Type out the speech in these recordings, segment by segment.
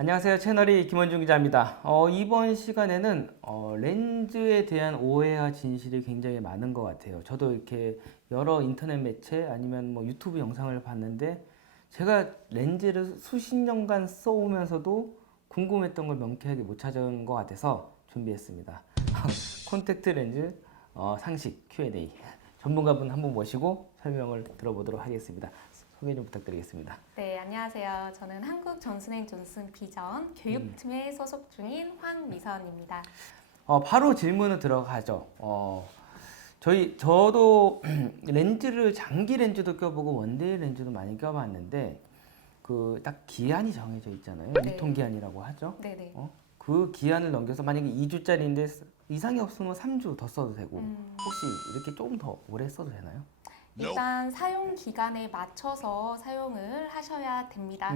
안녕하세요. 채널이 김원중 기자입니다. 이번 시간에는 렌즈에 대한 오해와 진실이 굉장히 많은 것 같아요. 저도 이렇게 여러 인터넷 매체 아니면 뭐 유튜브 영상을 봤는데 제가 렌즈를 수십 년간 써오면서도 궁금했던 걸 명쾌하게 못 찾은 것 같아서 준비했습니다. 콘택트 렌즈 상식 Q&A 전문가분 한 분 모시고 설명을 들어보도록 하겠습니다. 소개 좀 부탁드리겠습니다. 네, 안녕하세요. 저는 한국 존슨앤존슨 비전 교육팀에 소속 중인 황미선입니다. 바로 질문은 들어가죠. 저도 렌즈를 장기 렌즈도 껴보고 원데이 렌즈도 많이 껴봤는데 그 딱 기한이 정해져 있잖아요. 네. 유통기한이라고 하죠. 네네. 그 기한을 넘겨서 만약에 2주짜리인데 이상이 없으면 3주 더 써도 되고 혹시 이렇게 조금 더 오래 써도 되나요? 일단 사용 기간에 맞춰서 사용을 하셔야 됩니다.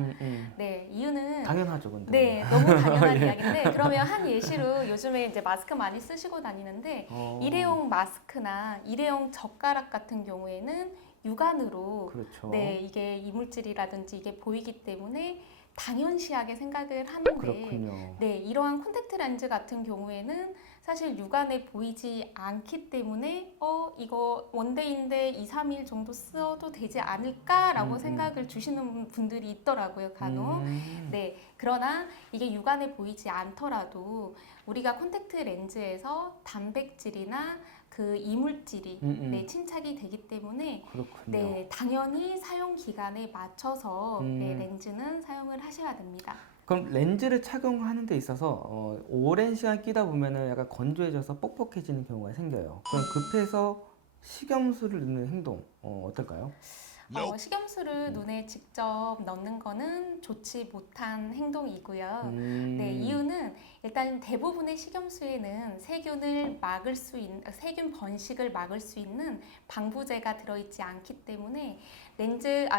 네, 이유는 당연하죠, 근데. 네, 너무 당연한 예. 이야기인데 그러면 한 예시로 요즘에 이제 마스크 많이 쓰시고 다니는데 일회용 마스크나 일회용 젓가락 같은 경우에는 육안으로 그렇죠. 네, 이게 이물질이라든지 이게 보이기 때문에 당연시하게 생각을 하는데 그렇군요. 네, 이러한 콘택트 렌즈 같은 경우에는 사실 육안에 보이지 않기 때문에 이거 원데이인데 2, 3일 정도 써도 되지 않을까라고 생각을 주시는 분들이 있더라고요, 간혹. 네, 그러나 이게 육안에 보이지 않더라도 우리가 콘택트 렌즈에서 단백질이나 그 이물질이 네, 침착이 되기 때문에 그렇군요. 네, 당연히 사용 기간에 맞춰서 네, 렌즈는 사용을 하셔야 됩니다. 그럼 렌즈를 착용하는 데 있어서 오랜 시간 끼다 보면은 약간 건조해져서 뻑뻑해지는 경우가 생겨요. 그럼 급해서 식염수를 넣는 행동 어떨까요? 식염수를 눈에 직접 넣는 거는 좋지 못한 행동이고요. 네, 이유는 일단 대부분의 식염수에는 세균을 막을 수 있는, 세균 번식을 막을 수 있는 방부제가 들어있지 않기 때문에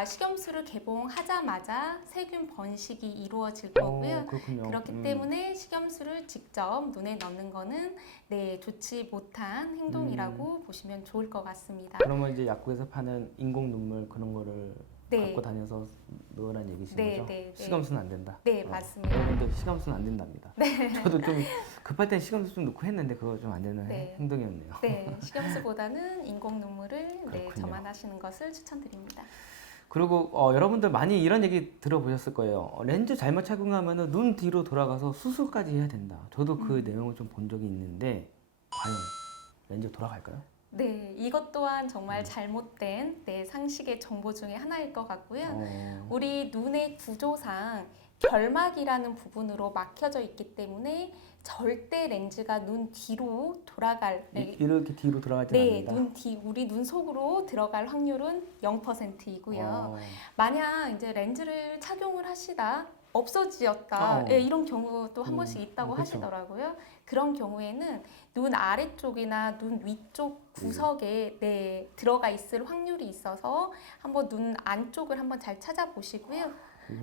식염수를 개봉하자마자 세균 번식이 이루어질 거고요. 그렇군요. 그렇기 때문에 식염수를 직접 눈에 넣는 거는 네, 좋지 못한 행동이라고 보시면 좋을 것 같습니다. 그러면 이제 약국에서 파는 인공 눈물 그런 거를 네. 갖고 다녀서 넣으라는 얘기신 네, 거죠? 네, 네. 식염수는 안 된다. 네, 맞습니다. 여러분들 식염수는 안 된답니다. 저도 좀 급할 땐 식염수 좀 넣고 했는데 그거 좀 안 되는 네. 행동이었네요. 네, 식염수보다는 인공 눈물을 네, 그렇군요. 점안하시는 것을 추천드립니다. 그리고 여러분들 많이 이런 얘기 들어보셨을 거예요. 렌즈 잘못 착용하면 눈 뒤로 돌아가서 수술까지 해야 된다. 저도 그 내용을 좀 본 적이 있는데 과연 렌즈 돌아갈까요? 네, 이것 또한 정말 잘못된 네, 상식의 정보 중에 하나일 것 같고요. 우리 눈의 구조상 결막이라는 부분으로 막혀져 있기 때문에 절대 렌즈가 눈 뒤로 돌아갈 이렇게 뒤로 돌아가지 네, 않는다. 우리 눈 속으로 들어갈 확률은 0%이고요. 만약 이제 렌즈를 착용을 하시다 없어지었다 예, 이런 경우도 한 번씩 있다고 그쵸. 하시더라고요. 그런 경우에는 눈 아래쪽이나 눈 위쪽 구석에 네, 들어가 있을 확률이 있어서 한번 눈 안쪽을 한번 잘 찾아보시고요.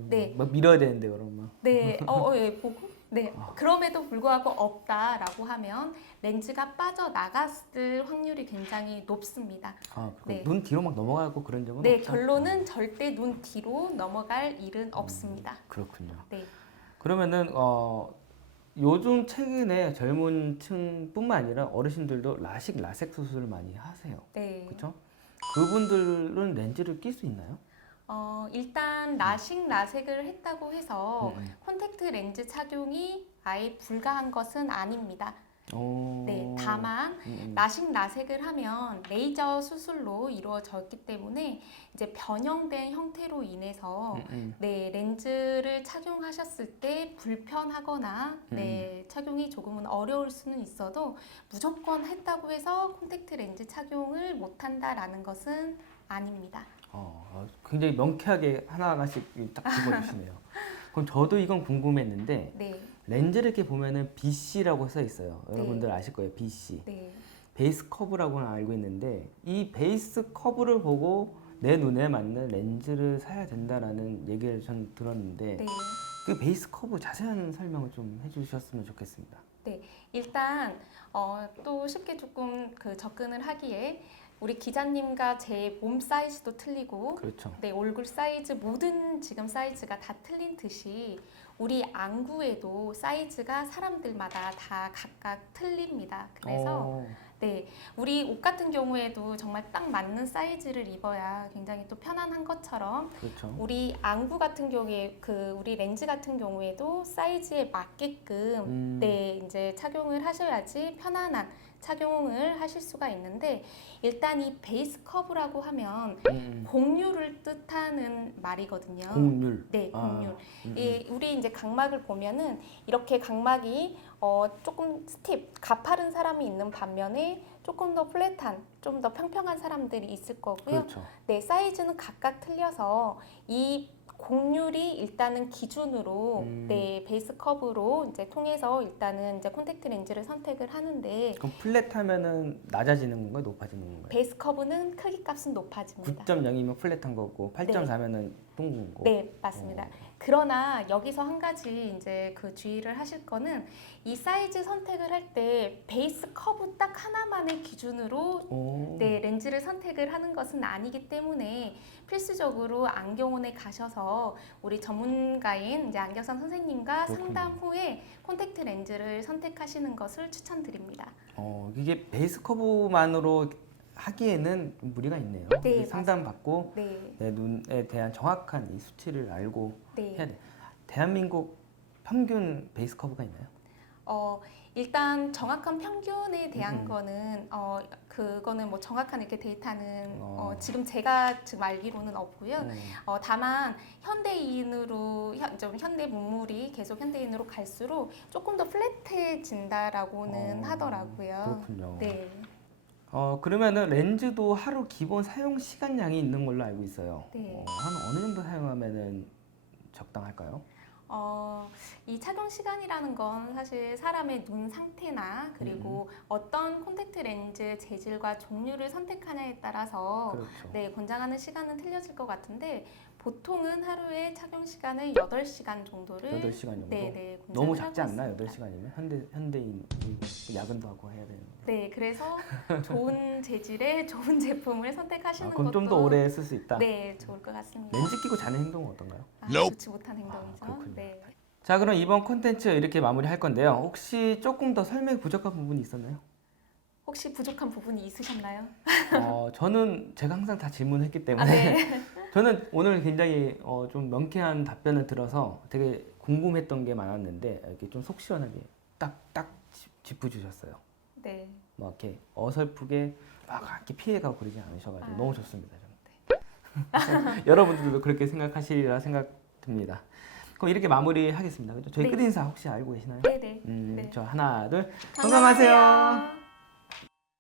네, 막 밀어야 되는데 그러면. 네, 예, 보고, 네, 그럼에도 불구하고 없다라고 하면 렌즈가 빠져나갔을 확률이 굉장히 높습니다. 네. 눈 뒤로 막 넘어가고 그런 적은 네, 없죠? 결론은 절대 눈 뒤로 넘어갈 일은 없습니다. 그렇군요. 네, 그러면은 요즘 최근에 젊은 층뿐만 아니라 어르신들도 라식, 라섹 수술을 많이 하세요. 네. 그렇죠? 그분들은 렌즈를 낄 수 있나요? 일단 라식 라섹을 했다고 해서 콘택트 렌즈 착용이 아예 불가한 것은 아닙니다. 네, 다만 라식 라섹을 하면 레이저 수술로 이루어졌기 때문에 이제 변형된 형태로 인해서 네, 렌즈를 착용하셨을 때 불편하거나 네, 착용이 조금은 어려울 수는 있어도 무조건 했다고 해서 콘택트 렌즈 착용을 못 한다라는 것은 아닙니다. 굉장히 명쾌하게 하나하나씩 딱 집어주시네요. 그럼 저도 이건 궁금했는데 네. 렌즈를 이렇게 보면은 BC라고 써 있어요. 네. 여러분들 아실 거예요, BC. 네. 베이스 커브라고는 알고 있는데 이 베이스 커브를 보고 내 눈에 맞는 렌즈를 사야 된다라는 얘기를 전 들었는데 네. 그 베이스 커브 자세한 설명을 좀 해주셨으면 좋겠습니다. 네, 일단 또 쉽게 조금 그 접근을 하기에 우리 기자님과 제 몸 사이즈도 틀리고 그렇죠. 네, 얼굴 사이즈 모든 지금 사이즈가 다 틀린 듯이 우리 안구에도 사이즈가 사람들마다 다 각각 틀립니다. 그래서 네, 우리 옷 같은 경우에도 정말 딱 맞는 사이즈를 입어야 굉장히 또 편안한 것처럼 그렇죠. 우리 안구 같은 경우에 우리 렌즈 같은 경우에도 사이즈에 맞게끔 네, 이제 착용을 하셔야지 편안한 착용을 하실 수가 있는데 일단 이 베이스 커브라고 하면 곡률을 뜻하는 말이거든요. 곡률. 네, 곡률. 우리 이제 각막을 보면은 이렇게 각막이 조금 가파른 사람이 있는 반면에 조금 더 플랫한, 좀 더 평평한 사람들이 있을 거고요. 그렇죠. 네, 사이즈는 각각 틀려서 이 곡률이 일단은 기준으로 네, 베이스 커브로 이제 통해서 일단은 이제 콘택트 렌즈를 선택을 하는데 그럼 플랫하면은 낮아지는 건가요? 높아지는 건가요? 베이스 커브는 크기 값은 높아집니다. 9.0이면 플랫한 거고 8.4면은 둥근 거고. 네, 맞습니다. 그러나 여기서 한 가지 이제 그 주의를 하실 거는 이 사이즈 선택을 할 때 베이스 커브 딱 하나만의 기준으로 네, 렌즈를 선택을 하는 것은 아니기 때문에 필수적으로 안경원에 가셔서 우리 전문가인 이제 안경상 선생님과 그렇군요. 상담 후에 콘택트 렌즈를 선택하시는 것을 추천드립니다. 이게 베이스 커브만으로 하기에는 무리가 있네요. 네, 상담 받고 네. 내 눈에 대한 정확한 이 수치를 알고 네. 해야 돼. 대한민국 평균 베이스 커브가 있나요? 일단 정확한 평균에 대한 거는 그거는 뭐 정확한 이렇게 데이터는 지금 제가 지금 알기로는 없고요. 다만 현대인으로 좀 현대 문물이 계속 현대인으로 갈수록 조금 더 플랫해진다라고는 하더라고요. 그렇군요. 네. 그러면은 렌즈도 하루 기본 사용 시간량이 있는 걸로 알고 있어요. 네. 한 어느 정도 사용하면은 적당할까요? 이 착용 시간이라는 건 사실 사람의 눈 상태나 그리고 어떤 콘택트 렌즈 재질과 종류를 선택하냐에 따라서 그렇죠. 네, 권장하는 시간은 틀려질 것 같은데 보통은 하루에 착용 시간을 8시간 정도를 8시간 정도? 네, 너무 권장을 작지 하고 않나요? 있습니다. 8시간이면? 현대인 야근도 하고 해야 되는데. 네, 그래서 좋은 재질의 좋은 제품을 선택하시는 그럼 것도 좀 더 오래 쓸 수 있다? 네, 좋을 것 같습니다. 렌즈 끼고 자는 행동은 어떤가요? 좋지 못한 행동이죠. 그렇군요. 네. 자, 그럼 이번 콘텐츠 이렇게 마무리할 건데요. 혹시 조금 더 설명이 부족한 부분이 있었나요? 혹시 부족한 부분이 있으셨나요? 저는 제가 항상 다 질문했기 때문에 네. 저는 오늘 굉장히 좀 명쾌한 답변을 들어서 되게 궁금했던 게 많았는데 이렇게 좀 속 시원하게 딱딱 짚어주셨어요. 네. 뭐 이렇게 어설프게 막 이렇게 피해가고 그러지 않으셔가지고 너무 좋습니다. 저는. 여러분들도 그렇게 생각하시리라 생각됩니다. 그럼 이렇게 마무리하겠습니다. 그죠? 저희 네. 끝인사 혹시 알고 계시나요? 네네. 네. 저 하나, 둘, 건강하세요. 건강하세요.